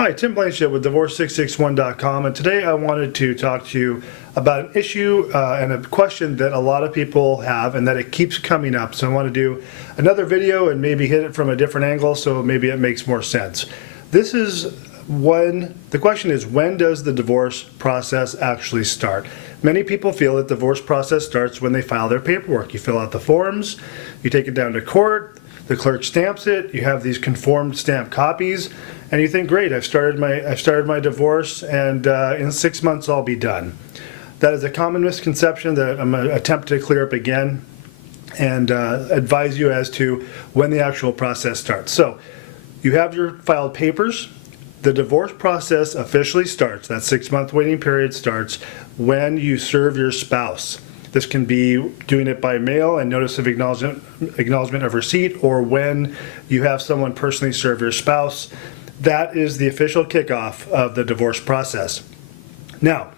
Hi, Tim Blanchett with Divorce661.com, and today I wanted to talk to you about an issue and a question that a lot of people have, and that it keeps coming up. So I want to do another video and maybe hit it from a different angle so maybe it makes more sense. This is the question is, when does the divorce process actually start? Many people feel that the divorce process starts when they file their paperwork. You fill out the forms, you take it down to court, the clerk stamps it, you have these conformed stamped copies, and you think, great, I've started my divorce, and in 6 months I'll be done. That is a common misconception that I'm going to attempt to clear up again and advise you as to when the actual process starts. So you have your filed papers. The divorce process officially starts, that 6-month waiting period starts when you serve your spouse. This can be doing it by mail and notice of acknowledgement of receipt, or when you have someone personally serve your spouse. That is the official kickoff of the divorce process. Now,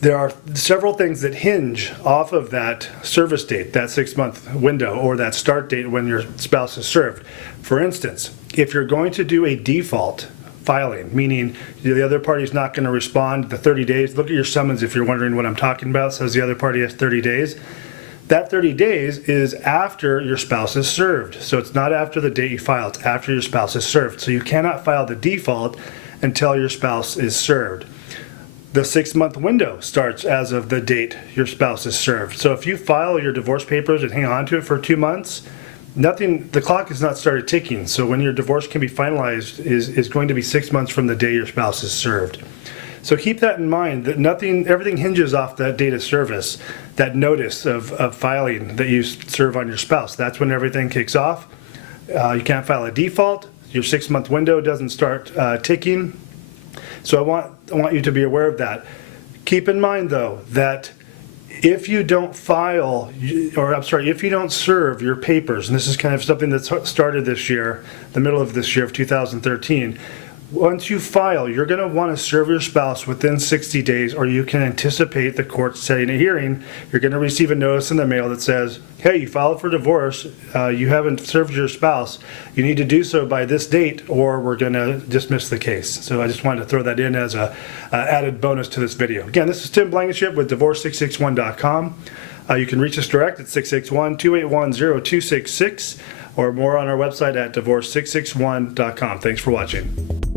there are several things that hinge off of that service date, that 6-month window, or that start date when your spouse is served. For instance, if you're going to do a default filing, meaning the other party is not going to respond the 30 days, look at your summons if you're wondering what I'm talking about. It says the other party has 30 days. That 30 days is after your spouse is served. So it's not after the date you file, it's after your spouse is served. So you cannot file the default until your spouse is served. The 6-month window starts as of the date your spouse is served. So if you file your divorce papers and hang on to it for 2 months, the clock has not started ticking. So when your divorce can be finalized is going to be 6 months from the day your spouse is served. So keep that in mind, that everything hinges off that date of service, that notice of filing that you serve on your spouse. That's when everything kicks off. You can't file a default. Your 6-month window doesn't start ticking. So I want you to be aware of that. Keep in mind, though, that if you don't if you don't serve your papers, and this is kind of something that started this year, the middle of this year of 2013, once you file, you're going to want to serve your spouse within 60 days, or you can anticipate the court setting a hearing. You're going to receive a notice in the mail that says, hey, you filed for divorce, you haven't served your spouse, you need to do so by this date, or we're going to dismiss the case. So I just wanted to throw that in as a added bonus to this video. Again, this is Tim Blankenship with Divorce661.com. You can reach us direct at 661-281-0266, or more on our website at Divorce661.com. Thanks for watching.